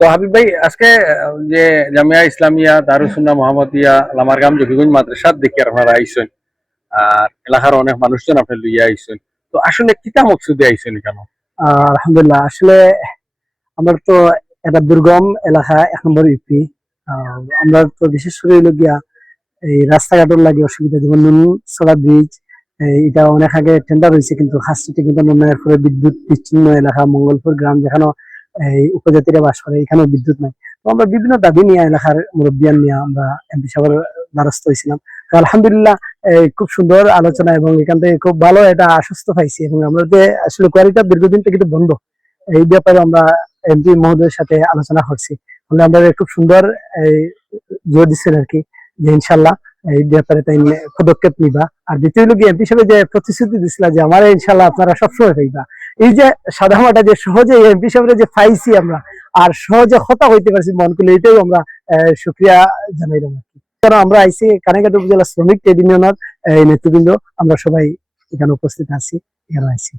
তো হাবিব ভাই আজকে যে জামিয়া ইসলামিয়া দারুস সুন্নাহ মোহাম্মদিয়া লামারগাম জকিগঞ্জ মাদ্রাসাত দেখি আপনারা আইসেন আর এলাকার অনেক মানুষজন আপনি লইয়া আইসেন। তো আসলে কিতা মকসুদে আইসেন কেন? আলহামদুলিল্লাহ। আসলে আমরা তো একটা দুর্গম এলাকা, 1 নম্বর ইউপি। আমরা তো বিশেষ করে হইলো গিয়া এই রাস্তাঘাটের লাগে অসুবিধা, যেমন নুনছড়া ব্রিজ, এটা অনেক আগে টেন্ডার হয়েছে কিন্তু কাজটি ঠিকমতো উন্নয়নের ফলে বিদ্যুৎ বিচ্ছিন্ন এলাকা, মঙ্গলপুর গ্রাম যেখানে এই উপজাতিরা বাস করে, এখানেও বিদ্যুৎ নাই। তো আমরা বিভিন্ন দাবি নিয়ে এলাকার মুরব্বিয়ান নিয়ে আমরা এমপি সাহেবের দ্বারস্থ হয়েছিলাম। তো আলহামদুলিল্লাহ, খুব সুন্দর আলোচনা এবং এখান থেকে খুব ভালো একটা আশ্বস্ত পাইছি। এবং আমরা যে আসলে কোয়ারিটা দীর্ঘদিন থেকে কিন্তু বন্ধ, এই ব্যাপারে আমরা এমপি মহোদয়ের সাথে আলোচনা করছি। ফলে আমরা খুব সুন্দর এই জোর দিচ্ছেন আর কি, যে ইনশাল্লাহ এই ব্যাপারে তাই পদক্ষেপ নিবা। আর দ্বিতীয় হলো কি, এমপি হিসেবে যে প্রতিশ্রুতি দিছিল যে আমার ইনশাল্লাহ আপনারা সবসময় পাইবা, এই যে সাদামাটা যে সহজে এমপি হিসেবে যে পাইছি আমরা, আর সহজে হতা হইতে পারছি মন করলে, এটাই আমরা শুক্রিয়া জানাইলাম আর কি। কারণ আমরা আইসি কানাইঘাট উপজেলা শ্রমিক ট্রেড ইউনিয়নের নেতৃবৃন্দ, আমরা সবাই এখানে উপস্থিত আছি, এখানে আইসি।